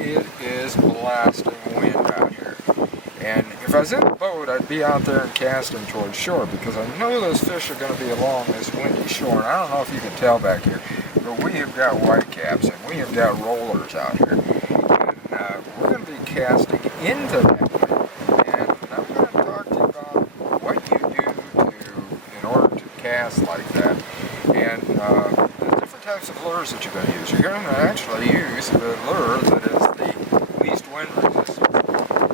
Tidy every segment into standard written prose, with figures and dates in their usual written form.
it is blasting wind out here. And if I was in a boat, I'd be out there and casting towards shore because I know those fish are going to be along this windy shore. And I don't know if you can tell back here, but we have got whitecaps and we have got rollers out here. And we're going to be casting into that wind. And I'm going to talk to you about what you do in order to cast like that. And the different types of lures that you're going to use. You're going to actually use the lure that is the least wind resistant.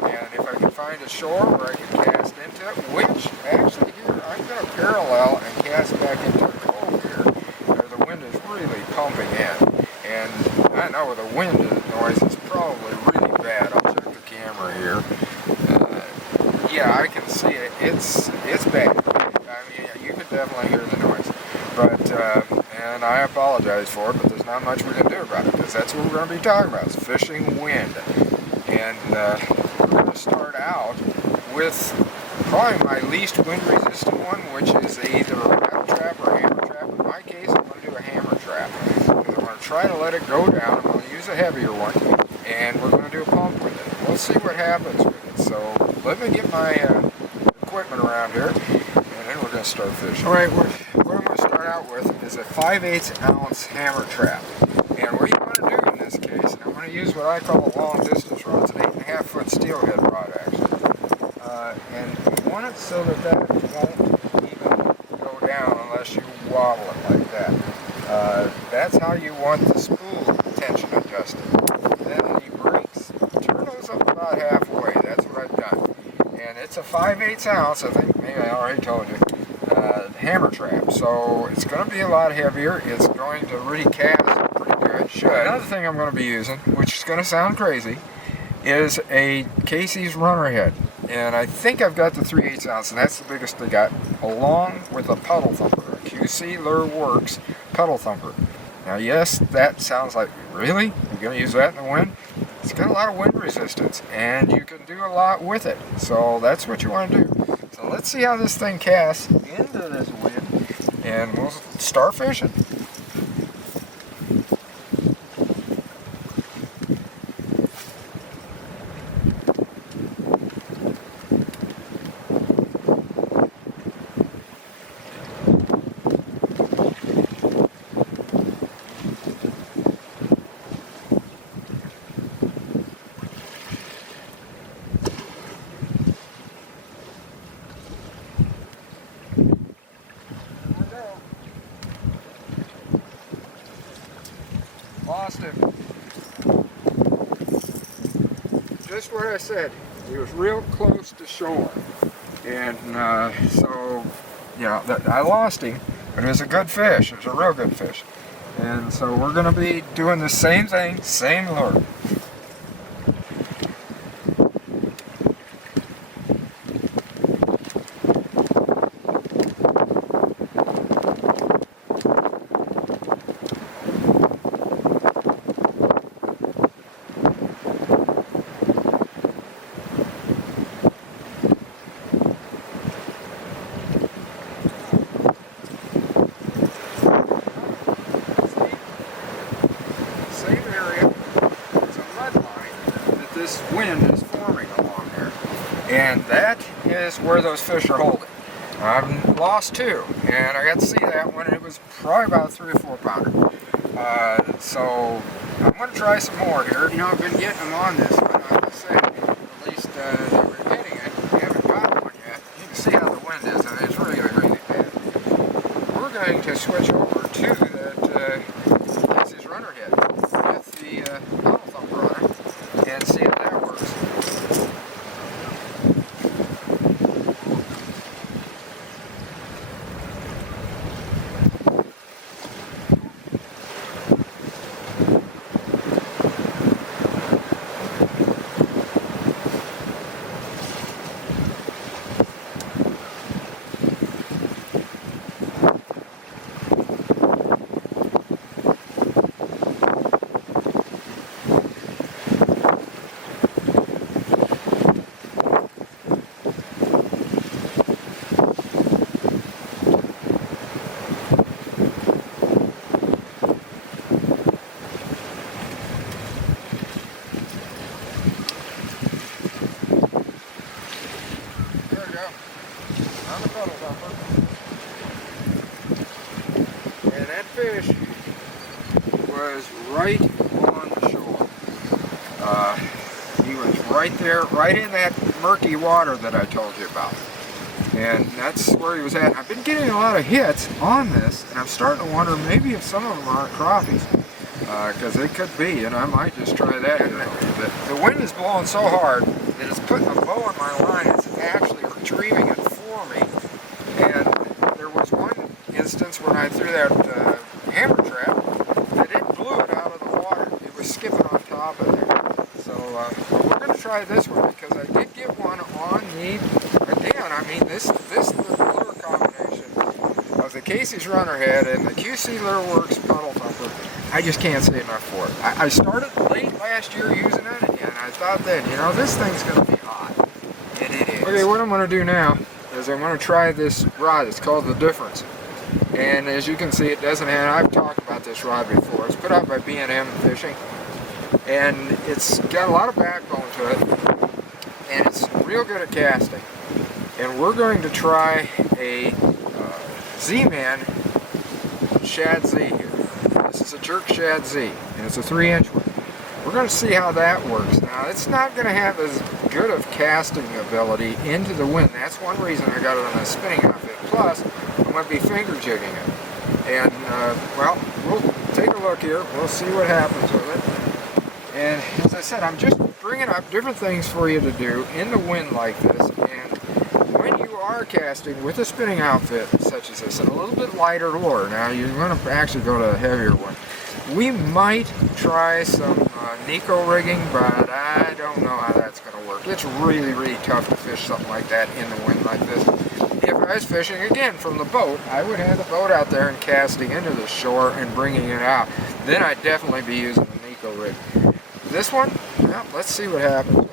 And if I can find a shore where I can cast into it, which actually here I'm going to parallel and cast back into a cove here where the wind is really pumping in. And I know the wind noise is probably really bad. I'll check the camera here. Yeah, I can see it. It's bad. I mean, you can definitely hear the noise. But, and I apologize for it, but there's not much we can do about it because that's what we're going to be talking about, is fishing wind. And we're going to start out with probably my least wind resistant one, which is either a rattle trap or a hammer trap. In my case, I'm going to do a hammer trap because I'm going to try to let it go down. I'm going to use a heavier one, and we're going to do a pump with it. We'll see what happens with it. So let me get my equipment around here, and then we're going to start fishing. All right, what I'm going to start out with is a 5/8 ounce hammer trap. And what you want to do in this case, I'm going to use what I call a long distance rod. It's an 8.5 foot steelhead rod actually. And you want it so that won't even go down unless you wobble it like that. That's how you want the spool tension adjusted. Then the brakes, turn those up about halfway. That's what I've done. And it's a 5/8 ounce, I think, maybe I already told you, hammer trap. So it's going to be a lot heavier. It's going to really cast pretty good. Should. Another thing I'm going to be using, which is going to sound crazy, is a Casey's runner head. And I think I've got the 3/8 ounce, and that's the biggest they got, along with a puddle thumper, a QC Lure Works puddle thumper. Now, yes, that sounds like, really? You're going to use that in the wind? It's got a lot of wind resistance, and you can do a lot with it. So that's what you want to do. So let's see how this thing casts into this wind, and we'll start fishing. Lost him. Just what I said. He was real close to shore. And so, you know, I lost him, but it was a good fish. It was a real good fish. And so we're going to be doing the same thing, same lure. This wind is forming along there, and that is where those fish are holding. I've lost two, and I got to see that one. It was probably about a 3 or 4 pounder. So I'm going to try some more here. You know, I've been getting them on this one. I have to say, at least they were hitting it. We haven't got one yet. You can see how the wind is. I mean, it's really, really bad. We're going to switch over to that Casey's runner head with the puddle thumper on it. And see if that works. He was right there, right in that murky water that I told you about. And that's where he was at. I've been getting a lot of hits on this, and I'm starting to wonder maybe if some of them aren't crappies. Because they could be, and I might just try that. The wind is blowing so hard that it's putting a bow on my line. It's actually retrieving it for me. And there was one instance when I threw that hammer trap that it blew it out of the water. It was skipping on top of there. So we're going to try this one because I did get one on the, again, I mean, this lure combination of the Casey's Runnerhead and the QC Lure Works Puddle Thumper. I just can't say enough for it. I started late last year using it, and I thought then, you know, this thing's going to be hot. And it is. Okay, what I'm going to do now is I'm going to try this rod. It's called the Difference. And as you can see, it doesn't have, I've talked about this rod before. It's put out by B&M Fishing. And it's got a lot of backbone to it. And it's real good at casting. And we're going to try a Z-Man Shad Z here. This is a Jerk Shad Z, and it's a 3-inch one. We're going to see how that works. Now, it's not going to have as good of casting ability into the wind. That's one reason I got it on a spinning outfit. Plus, I'm going to be finger jigging it. And, well, we'll take a look here. We'll see what happens with it. And as I said, I'm just bringing up different things for you to do in the wind like this. And when you are casting with a spinning outfit such as this, and a little bit lighter lure, now you're going to actually go to a heavier one. We might try some Nico rigging, but I don't know how that's going to work. It's really, really tough to fish something like that in the wind like this. If I was fishing, again, from the boat, I would have the boat out there and casting into the shore and bringing it out. Then I'd definitely be using the Nico rig. This one, well, let's see what happens with it.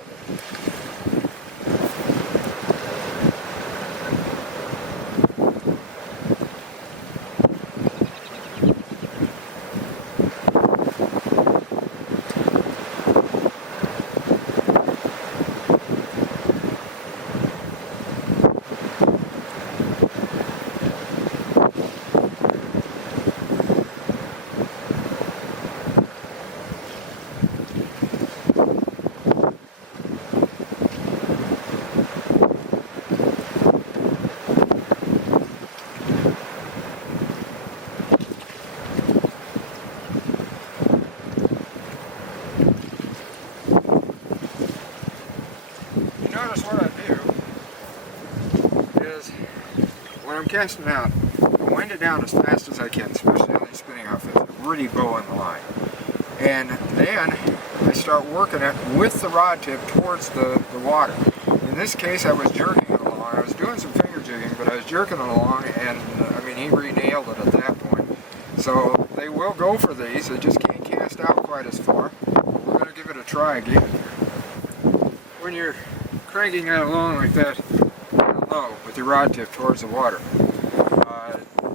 Notice what I do is when I'm casting out, I wind it down as fast as I can, especially on these spinning outfits, really bowing the line. And then I start working it with the rod tip towards the water. In this case, I was jerking it along. I was doing some finger jigging, but I was jerking it along, and I mean, he re-nailed it at that point. So they will go for these, they just can't cast out quite as far. We're going to give it a try again. When you're cranking it along like that, low, with your rod tip towards the water,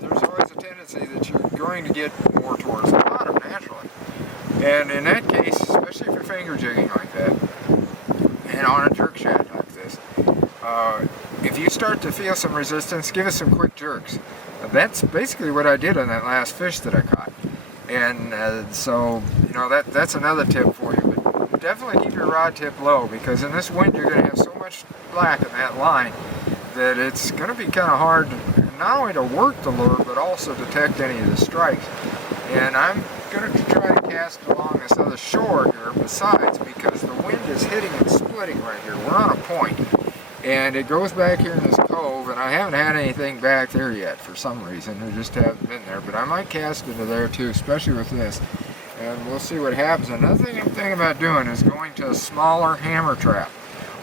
there's always a tendency that you're going to get more towards the bottom naturally. And in that case, especially if you're finger jigging like that, and on a jerk shad like this, if you start to feel some resistance, give it some quick jerks. That's basically what I did on that last fish that I caught. And so, you know, that's another tip for you. But definitely keep your rod tip low, because in this wind you're going to have so much slack in that line that it's going to be kind of hard not only to work the lure, but also detect any of the strikes. And I'm going to try to cast along this other shore here besides, because the wind is hitting and splitting right here. We're on a point, and it goes back here in this cove, and I haven't had anything back there yet for some reason. There just haven't been there, but I might cast into there too, especially with this, and we'll see what happens. Another thing I'm thinking about doing is going to a smaller hammer trap,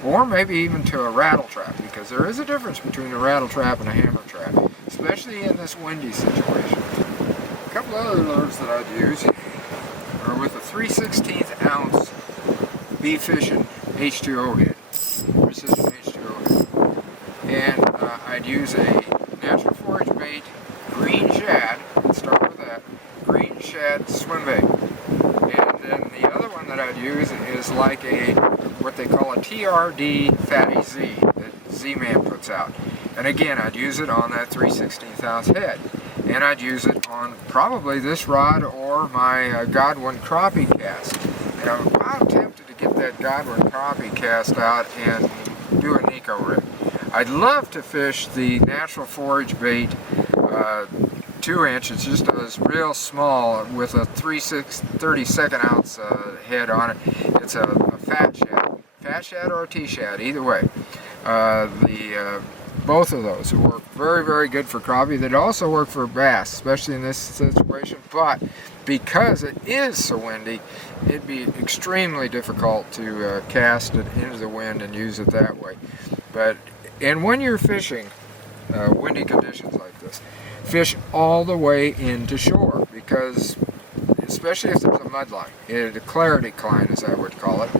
or maybe even to a rattle trap, because there is a difference between a rattle trap and a hammer trap, especially in this windy situation. A couple other lures that I'd use are with a 3/16 ounce Be Fishing H2O head, precision H2O head, and I'd use a natural forage bait green shad. Let's start with that green shad swim bait, and then the other one that I'd use is like a what they call a TRD Fatty Z that Z-Man puts out, and again I'd use it on that 3/16 ounce head. And I'd use it on probably this rod or my Godwin crappie cast. And I'm about tempted to get Godwin crappie cast out and do a Nico rig. I'd love to fish the natural forage bait 2-inch. It's just a real small with a 32nd ounce head on it. It's a fat shad or a T-shad, either way. Both of those work very, very good for crappie. They'd also work for bass, especially in this situation, but because it is so windy, it'd be extremely difficult to cast it into the wind and use it that way. And when you're fishing windy conditions like this, fish all the way into shore, because especially if there's a mud line, a clarity line as I would call it.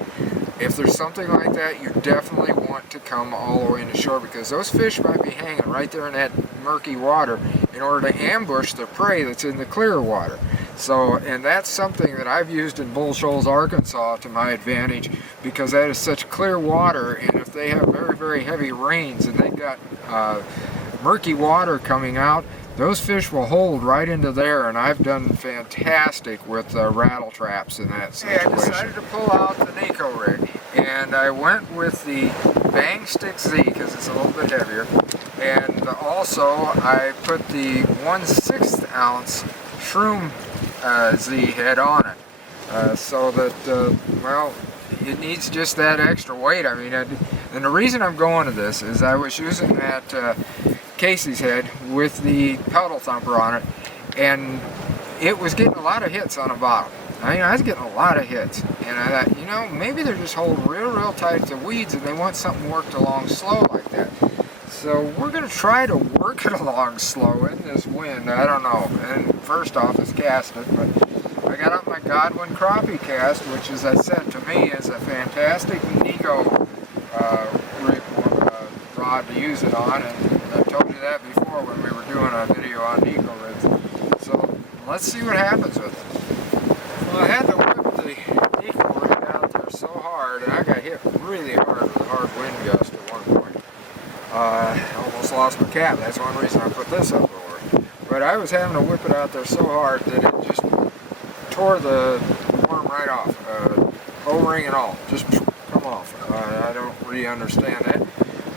If there's something like that, you definitely want to come all the way into shore, because those fish might be hanging right there in that murky water in order to ambush the prey that's in the clear water. So, and that's something that I've used in Bull Shoals, Arkansas to my advantage, because that is such clear water, and if they have very, very heavy rains and they've got murky water coming out, those fish will hold right into there, and I've done fantastic with rattle traps in that situation. I decided to pull out the Nico rig, and I went with the Bang Stick Z because it's a little bit heavier, and also I put the 1/6 ounce Shroom Z head on it, so that, well, it needs just that extra weight. I mean, and the reason I'm going to this is I was using that Casey's head with the pedal thumper on it, and it was getting a lot of hits on the bottom. I was getting a lot of hits, and I thought, you know, maybe they're just holding real tight to weeds and they want something worked along slow like that. So we're going to try to work it along slow in this wind. I don't know. And first off is cast it, but I got up my Godwin crappie cast, which, as I said, to me is a fantastic Nico rod to use it on, and I told you that before when we were doing a video on Nico rigs. So let's see what happens with it. Well, I had to whip the Nico rig out there so hard, and I got hit really hard with a hard wind gust at one point. I almost lost my cap. That's one reason I put this up over. But I was having to whip it out there so hard that it just tore the worm right off. O-ring and all. Just come off. I don't really understand that.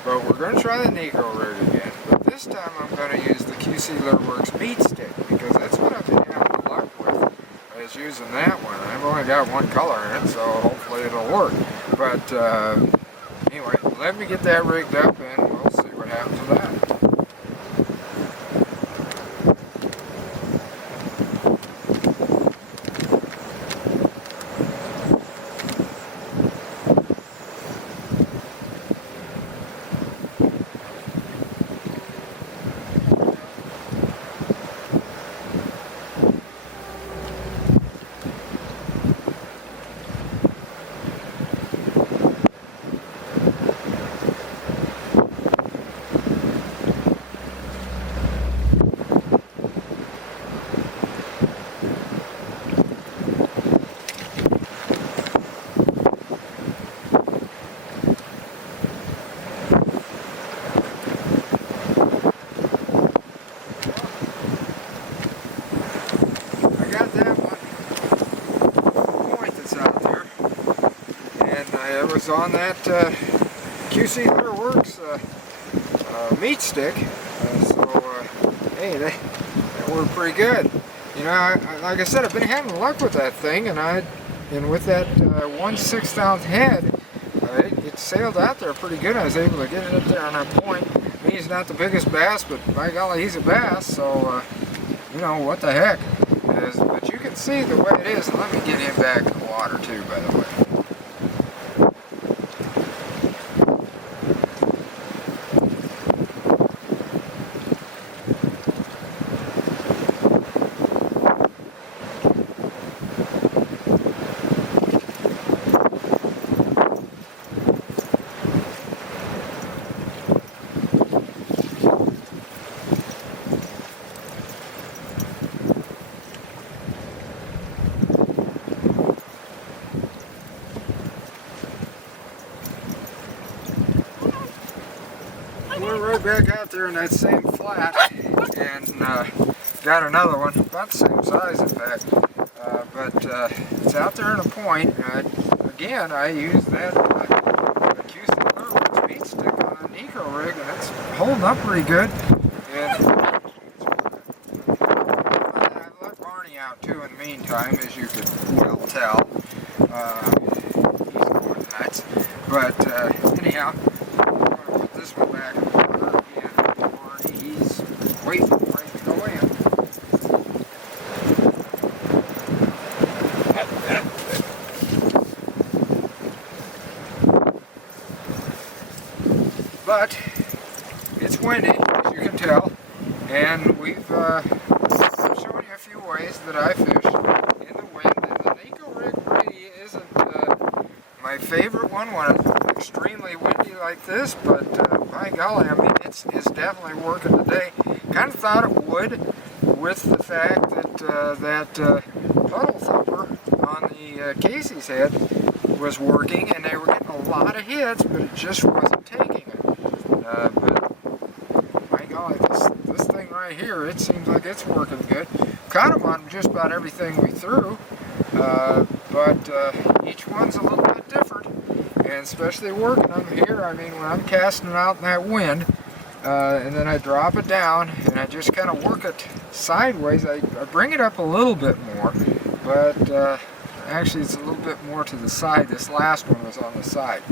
But we're going to try the Nico rig again. But this time I'm going to use the QC Lurworks beat stick, because that's what I've been having luck with, is using that one. I've only got one color in it, so hopefully it'll work. But anyway, let me get that rigged up and we'll see what happens with that. On that QC Lurworks meat stick, hey, that worked pretty good. You know, like I said, I've been having luck with that thing, and with that 1/6 ounce head, it sailed out there pretty good. I was able to get it up there on that point. I mean, he's not the biggest bass, but by golly, he's a bass, so you know, what the heck. But you can see the way it is, and let me get him back in the water too, by the way. We're right back out there in that same flat, and got another one, about the same size in fact, but it's out there in a point. I again, I use that acoustic clear speed stick on an eco rig, and it's holding up pretty good. And I've let Barney out too in the meantime, as you could well tell. He's going nuts. But anyhow, I'm going to put this one back in the water, and Barney, he's waiting, ready to go in. But it's windy, as you can tell, and we've shown you a few ways that I fish in the wind. And the Eco rig really isn't my favorite one when it's extremely windy like this, but by golly, I mean, it's definitely working today. Kind of thought it would, with the fact that that puddle thumper on the Casey's head was working, and they were getting a lot of hits, but it just wasn't taking it. But my golly, this thing right here, it seems like it's working good. Caught them on just about everything we threw, but each one's a little bit different, and especially working them here. I mean, when I'm casting out in that wind, and then I drop it down, and I just kind of work it sideways. I bring it up a little bit more, but actually it's a little bit more to the side. This last one was on the side.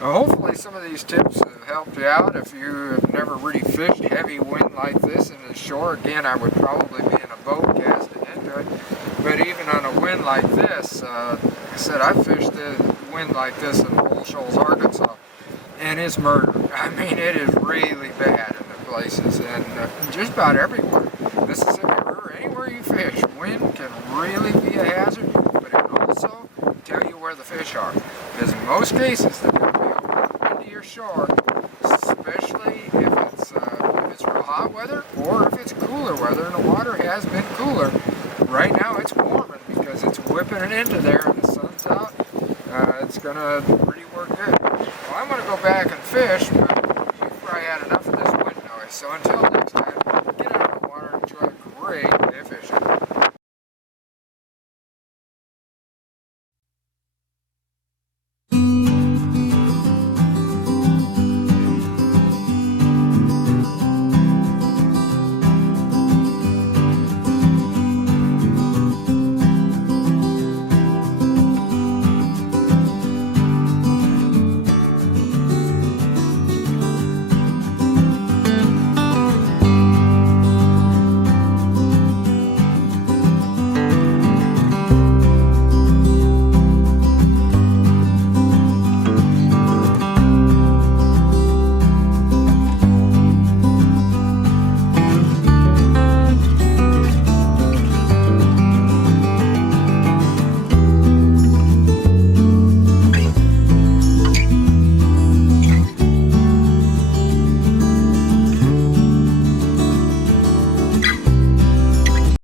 Hopefully some of these tips have helped you out. If you have never really fished heavy wind like this in the shore, again, I would probably be in a boat casting into it. But even on a wind like this, like I said, I fished the wind like this in Bull Shoals, Arkansas, and it's murder. I mean, it is really bad in the places, and just about everywhere. Mississippi River, anywhere you fish, wind can really be a hazard, but it can also tell you where the fish are. Because in most cases, they're going to be over the windier shore, especially if it's real hot weather or if it's cooler weather, and the water has been cooler. Right now it's warming because it's whipping it into there and the sun's out. It's going to really work good. Well, I'm going to go back and fish, but you've probably had enough of this wind noise. So until then,